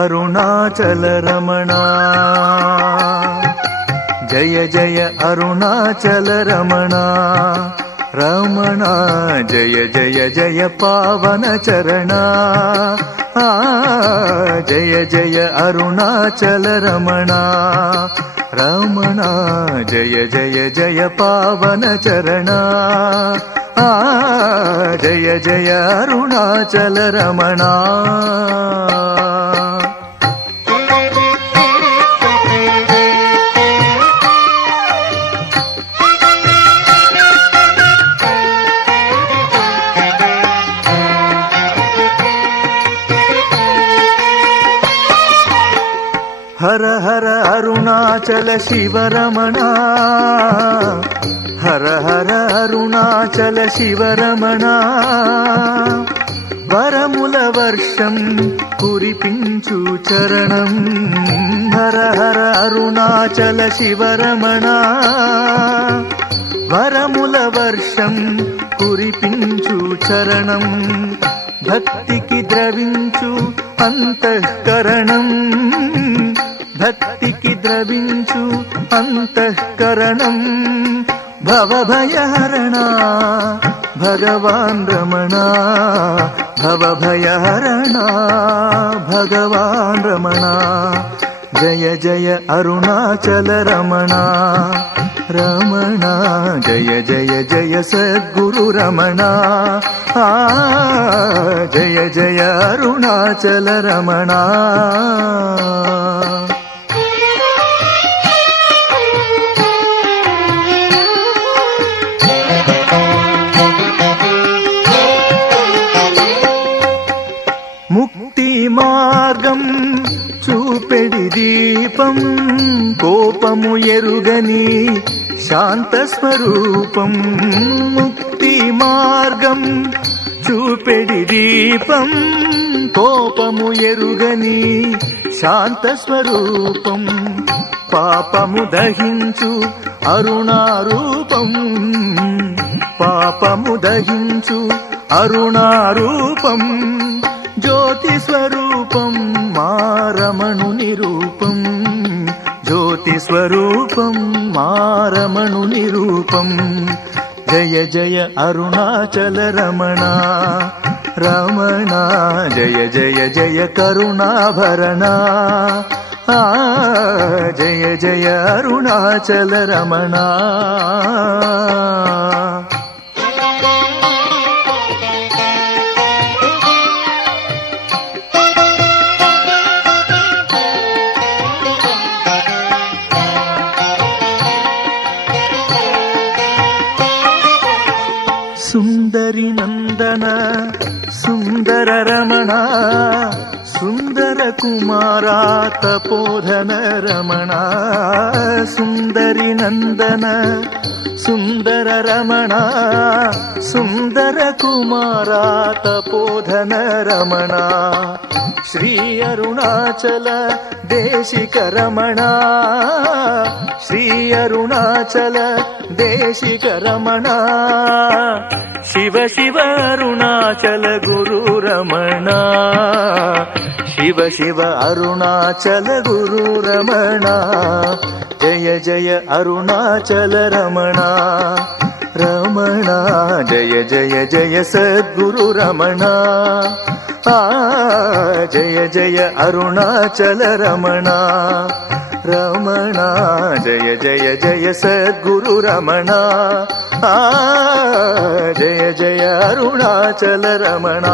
ಅರುಣಾಚಲ ರಮಣ ಜಯ ಜಯ ಅರುಣಾಚಲ ರಮಣ ರಮಣ ಜಯ ಜಯ ಜಯ ಪಾವನ ಚರಣ ಜಯ ಜಯ ಅರುಣಾಚಲ ರಮಣ ರಮಣ ಜಯ ಜಯ ಜಯ ಪಾವನ ಚರಣ ಜಯ ಜಯ ಅರುಣಾಚಲ ರಮಣ ಹರ ಹರ ಅರುಣಾಚಲ ಶಿವರಮಣ ಹರ ಹರ ಅರುಣಾಚಲ ಶಿವರಮಣ వరముల వర్షం కురిపించు చరణం హర హర అరుణాచల శివరమణ వరముల వర్షం కురిపించు చరణం భక్తికి ద్రవించు అంతఃకరణం భక్తికి ద్రవించు అంతఃకరణం భవభయహరణ భగవాన్ రమణ భవభయహరణ భగవాన్ రమణ జయ జయ అరుణాచల రమణ రమణ జయ జయ జయ సద్గురు రమణ జయ జయ అరుణాచల రమణ ముక్తి మార్గం చూపెడి దీపం కోపము ఎరుగని శాంత స్వరూపం ముక్తి మార్గం చూపెడి దీపం కోపము ఎరుగని శాంత స్వరూపం పాపము దహించు అరుణారూపం పాపము దహించు అరుణారూపం జ్యోతి స్వరూపం మారమణుని రూపం జ్యోతి స్వరూపం మారమణుని రూపం జయ జయ అరుణాచల రమణ రమణ జయ జయ జయ కరుణాభరణ జయ జయ అరుణాచల రమణ సుందరి నందన సుందర రమణ సుందర కుమార తపోధన రమణ సుందరి నందన సుందర రమణ సుందర కుమార తపోధన రమణ శ్రీ అరుణాచల దేశిక రమణ శ్రీ అరుణాచల దేశిక రమణ శివ శివ అరుణాచల గురు రమణ శివ శివ అరుణాచల గురు రమణ జయ జయ అరుణాచల రమణ రమణ జయ జయ జయ సద్గురు రమణ జయ జయ అరుణాచల రమణ రమణ జయ జయ జయ సద్గురు రమణ జయ జయ అరుణాచల రమణ